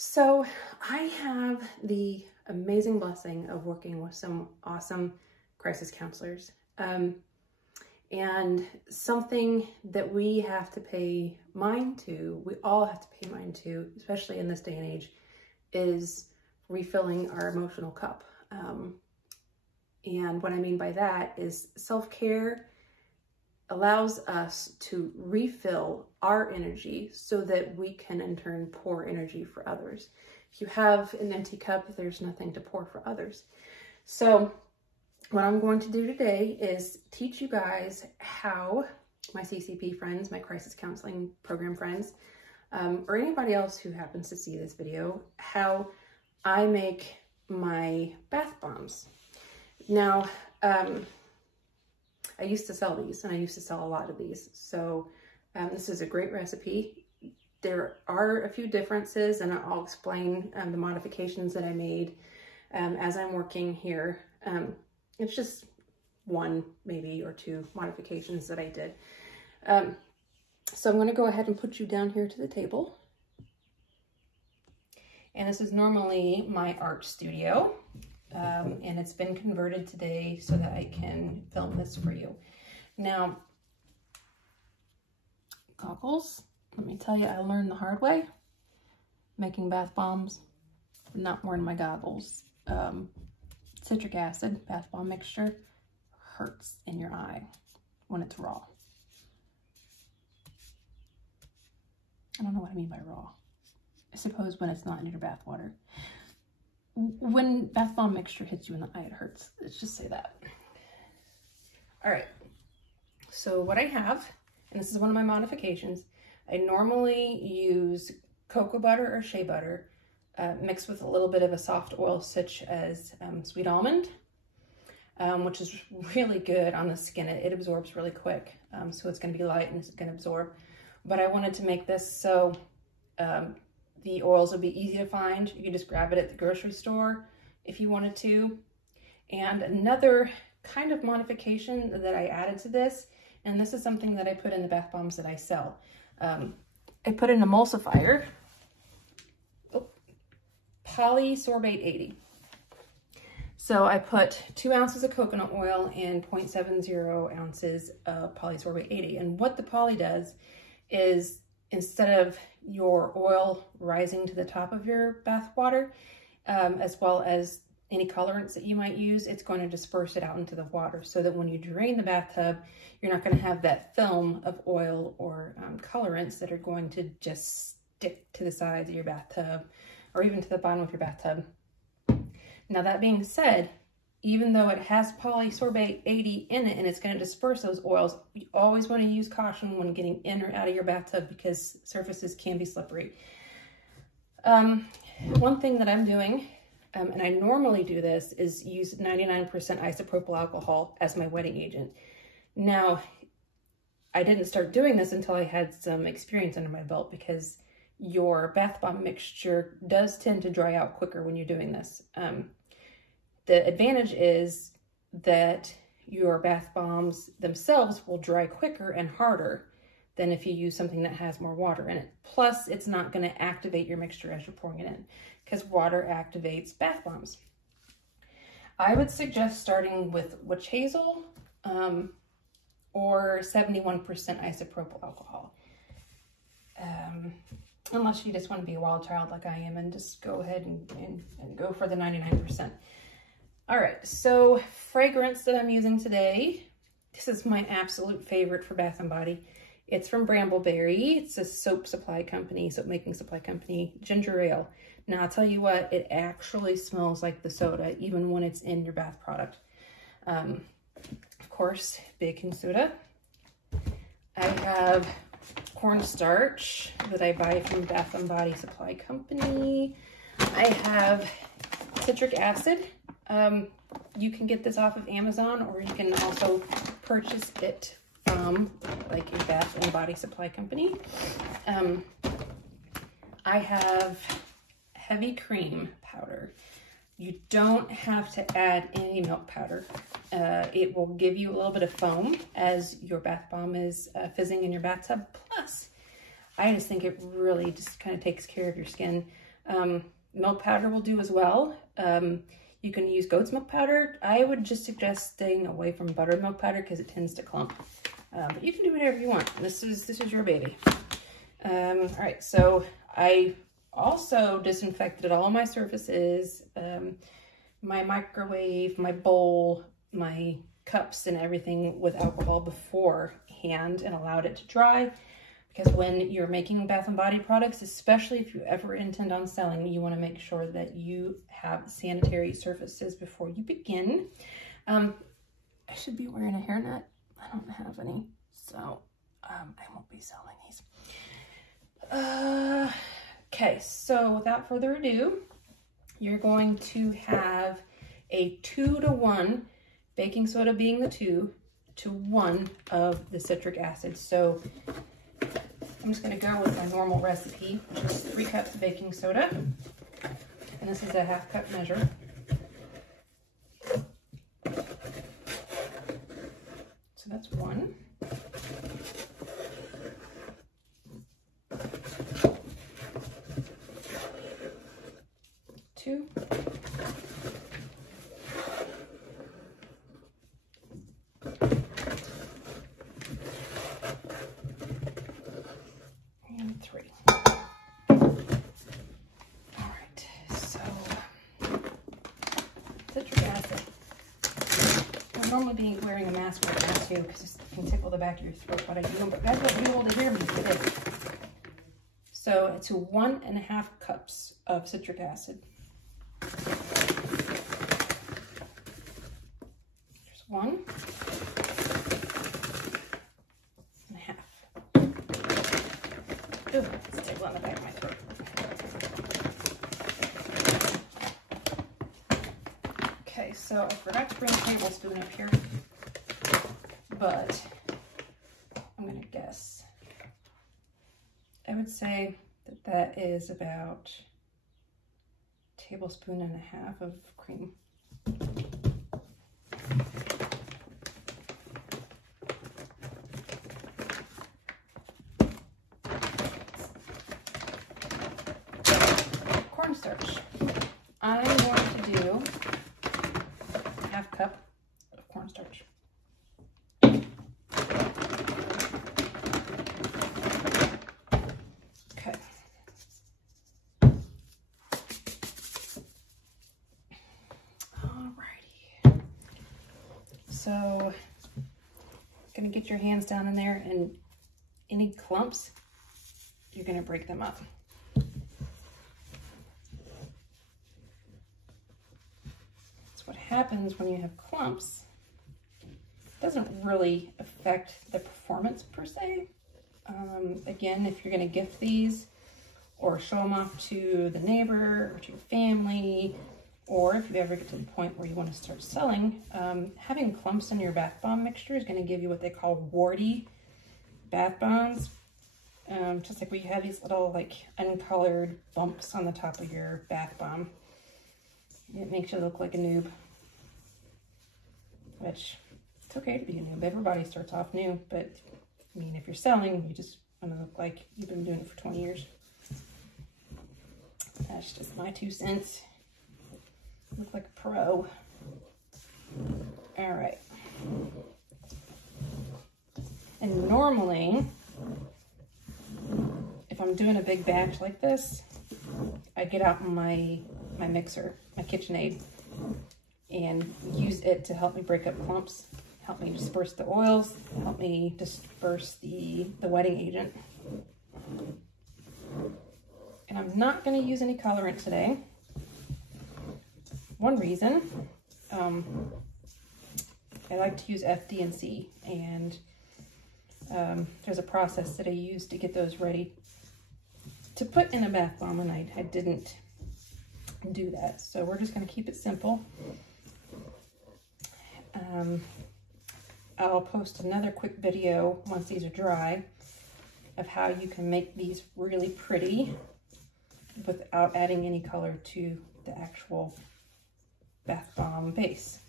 So I have the amazing blessing of working with some awesome crisis counselors. And something that we have to pay mind to, we all have to pay mind to, especially in this day and age, is refilling our emotional cup. And what I mean by that is self-care allows us to refill our energy so that we can in turn pour energy for others. If you have an empty cup, there's nothing to pour for others. So what I'm going to do today is teach you guys how, my CCP friends, my crisis counseling program friends, or anybody else who happens to see this video, how I make my bath bombs. Now, I used to sell these, and I used to sell a lot of these. So this is a great recipe. There are a few differences, and I'll explain the modifications that I made as I'm working here. It's just one, maybe, or two modifications that I did. So I'm going to go ahead and put you down here to the table. And this is normally my art studio. And it's been converted today so that I can film this for you. Now, goggles, let me tell you, I learned the hard way. Making bath bombs, not wearing my goggles. Citric acid bath bomb mixture hurts in your eye when it's raw. I don't know what I mean by raw. I suppose when it's not in your bath water. When bath bomb mixture hits you in the eye, it hurts. Let's just say that. All right. So what I have, and this is one of my modifications, I normally use cocoa butter or shea butter mixed with a little bit of a soft oil such as sweet almond, which is really good on the skin. It absorbs really quick. So it's going to be light and it's going to absorb. But I wanted to make this so the oils would be easy to find. You could just grab it at the grocery store if you wanted to. And another kind of modification that I added to this, and this is something that I put in the bath bombs that I sell. I put an emulsifier, polysorbate 80. So I put 2 ounces of coconut oil and 0.70 ounces of polysorbate 80. And what the poly does is, instead of your oil rising to the top of your bath water, as well as any colorants that you might use, it's going to disperse it out into the water so that when you drain the bathtub, you're not going to have that film of oil or colorants that are going to just stick to the sides of your bathtub or even to the bottom of your bathtub. Now, that being said, even though it has polysorbate 80 in it and it's going to disperse those oils, you always want to use caution when getting in or out of your bathtub because surfaces can be slippery. One thing that I'm doing, and I normally do this, is use 99% isopropyl alcohol as my wetting agent. Now, I didn't start doing this until I had some experience under my belt because your bath bomb mixture does tend to dry out quicker when you're doing this. The advantage is that your bath bombs themselves will dry quicker and harder than if you use something that has more water in it. Plus, it's not going to activate your mixture as you're pouring it in because water activates bath bombs. I would suggest starting with witch hazel or 71% isopropyl alcohol. Unless you just want to be a wild child like I am and just go ahead and go for the 99%. All right, so fragrance that I'm using today, this is my absolute favorite for Bath & Body. It's from Brambleberry. It's a soap supply company, soap making supply company, ginger ale. Now, I'll tell you what, it actually smells like the soda, even when it's in your bath product. Of course, baking soda. I have cornstarch that I buy from Bath & Body Supply Company. I have citric acid. You can get this off of Amazon, or you can also purchase it from like a Bath & Body Supply Company. I have heavy cream powder. You don't have to add any milk powder. It will give you a little bit of foam as your bath bomb is fizzing in your bathtub. Plus, I just think it really just kind of takes care of your skin. Milk powder will do as well. You can use goat's milk powder. I would just suggest staying away from buttermilk powder because it tends to clump. But you can do whatever you want. This is your baby. All right, so I also disinfected all my surfaces, my microwave, my bowl, my cups and everything with alcohol beforehand and allowed it to dry. Because when you're making Bath and Body products, especially if you ever intend on selling, you want to make sure that you have sanitary surfaces before you begin. I should be wearing a hairnet. I don't have any, so I won't be selling these. Okay, so without further ado, you're going to have a 2-to-1, baking soda being the 2 to 1 of the citric acid. So I'm just going to go with my normal recipe, which is 3 cups of baking soda, and this is a 1/2 cup measure. So that's 1. 2. And 3. All right, so citric acid. I'm normally be wearing a mask right now too because it can tickle the back of your throat, but I do, but guys won't be able to hear me for this. So it's 1.5 cups of citric acid. There's 1.5. Ooh, it's tickle on the back of my throat. Okay, so I forgot to bring a tablespoon up here, but I'm gonna guess. I would say that that is about 1.5 tablespoons of cream. Cornstarch. I'm going to do 1/2 cup of cornstarch. Okay. Alrighty. So, gonna get your hands down in there, and any clumps, you're gonna break them up. What happens when you have clumps, it doesn't really affect the performance per se. Again, if you're going to gift these or show them off to the neighbor or to your family, or if you ever get to the point where you want to start selling, having clumps in your bath bomb mixture is going to give you what they call warty bath bombs. Just like where you have these little like uncolored bumps on the top of your bath bomb. It makes you look like a noob, which it's okay to be a noob. Everybody starts off new, but I mean, if you're selling, you just want to look like you've been doing it for 20 years. That's just my 2 cents. Look like a pro. All right. And normally, if I'm doing a big batch like this, I get out my mixer, my KitchenAid, and use it to help me break up clumps, help me disperse the oils, help me disperse the wetting agent. And I'm not going to use any colorant today. One reason, I like to use FD&C, and there's a process that I use to get those ready to put in a bath bomb, and I didn't do that. So we're just going to keep it simple. I'll post another quick video once these are dry of how you can make these really pretty without adding any color to the actual bath bomb base.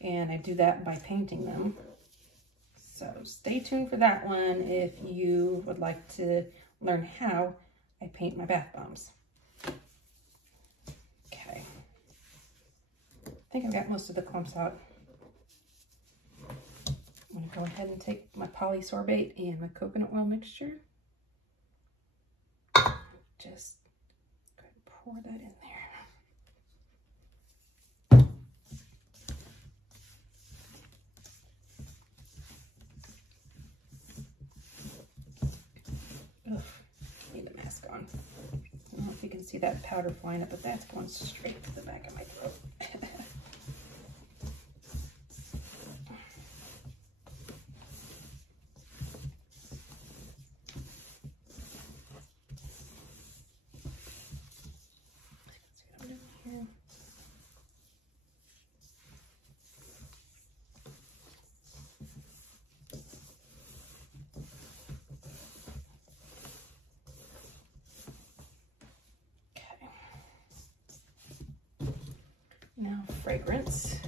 And I do that by painting them. So stay tuned for that one if you would like to learn how I paint my bath bombs. think I've got most of the clumps out. I'm going to go ahead and take my polysorbate and my coconut oil mixture. Just go ahead and pour that in there. Ugh, need the mask on. I don't know if you can see that powder flying up, but that's going straight to the back of my throat. Now fragrance.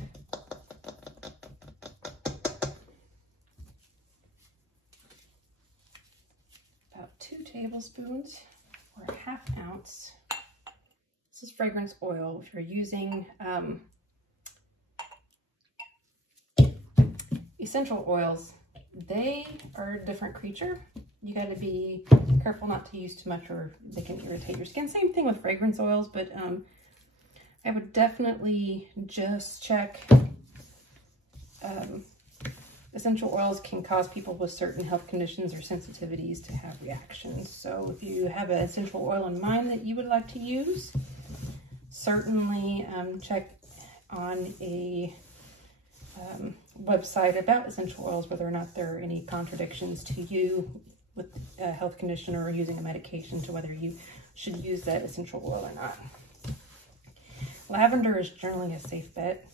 About 2 tablespoons or a ½ ounce. This is fragrance oil. If you're using essential oils, they are a different creature. You got to be careful not to use too much or they can irritate your skin. Same thing with fragrance oils, but I would definitely just check. Essential oils can cause people with certain health conditions or sensitivities to have reactions. So if you have an essential oil in mind that you would like to use, certainly check on a website about essential oils, whether or not there are any contradictions to you with a health condition or using a medication to whether you should use that essential oil or not. Lavender is generally a safe bet.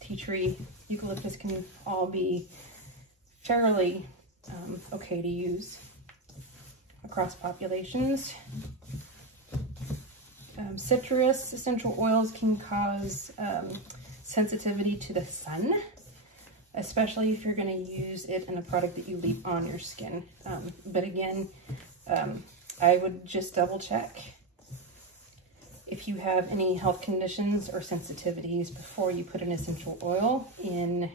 Tea tree, eucalyptus can all be fairly okay to use across populations. Citrus essential oils can cause sensitivity to the sun, especially if you're going to use it in a product that you leave on your skin. But again, I would just double check if you have any health conditions or sensitivities before you put an essential oil in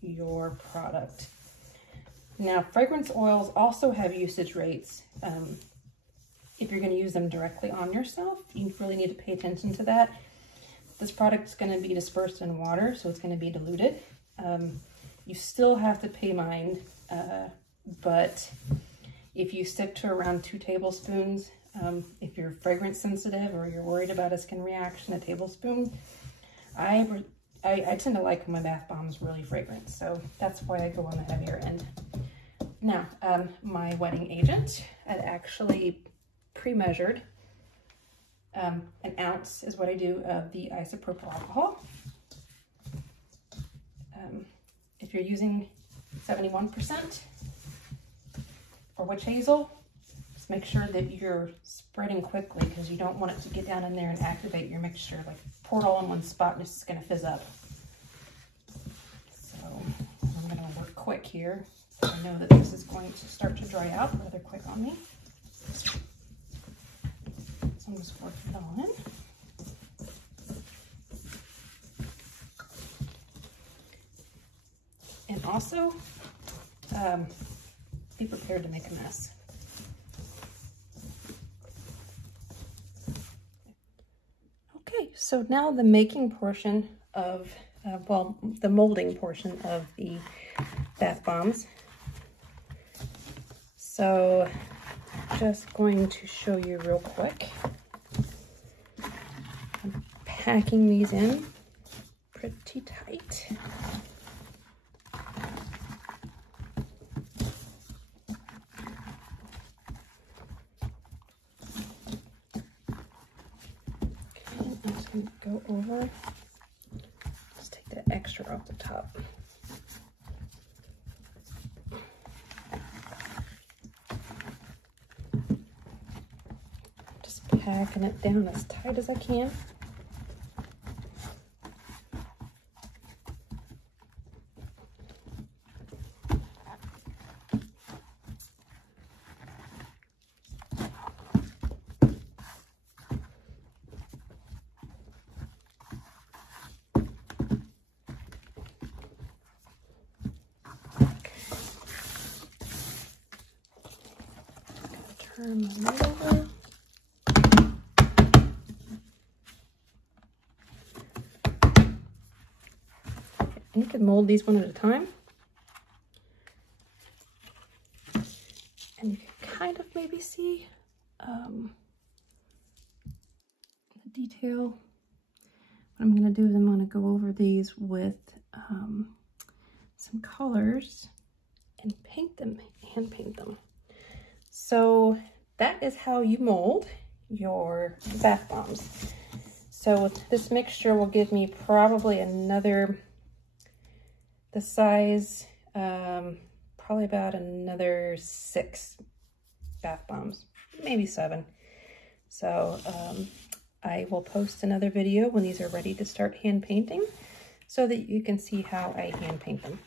your product. Now, fragrance oils also have usage rates. If you're going to use them directly on yourself, you really need to pay attention to that. This product is going to be dispersed in water, so it's going to be diluted. You still have to pay mind, but if you stick to around 2 tablespoons, if you're fragrance sensitive or you're worried about a skin reaction, a tablespoon. I tend to like my bath bombs really fragrant, so that's why I go on the heavier end. Now, my wetting agent, I actually pre-measured. An ounce is what I do of the isopropyl alcohol. If you're using 71% for witch hazel, just make sure that you're spreading quickly because you don't want it to get down in there and activate your mixture. Like, pour it all in one spot and it's just going to fizz up. So I'm going to work quick here. So I know that this is going to start to dry out rather quick on me. So I'm just working it on. And also, be prepared to make a mess. Okay, so now the making portion of, well, the molding portion of the bath bombs. So just going to show you real quick. I'm packing these in pretty tight. Go over, let's take that extra off the top. Just packing it down as tight as I can. turn my light over. And you can mold these one at a time. And you can kind of maybe see the detail. What I'm going to do is I'm going to go over these with some colors and paint them, hand paint them. So that is how you mold your bath bombs. So this mixture will give me probably another, the size, probably about another 6 bath bombs, maybe 7. So I will post another video when these are ready to start hand painting so that you can see how I hand paint them.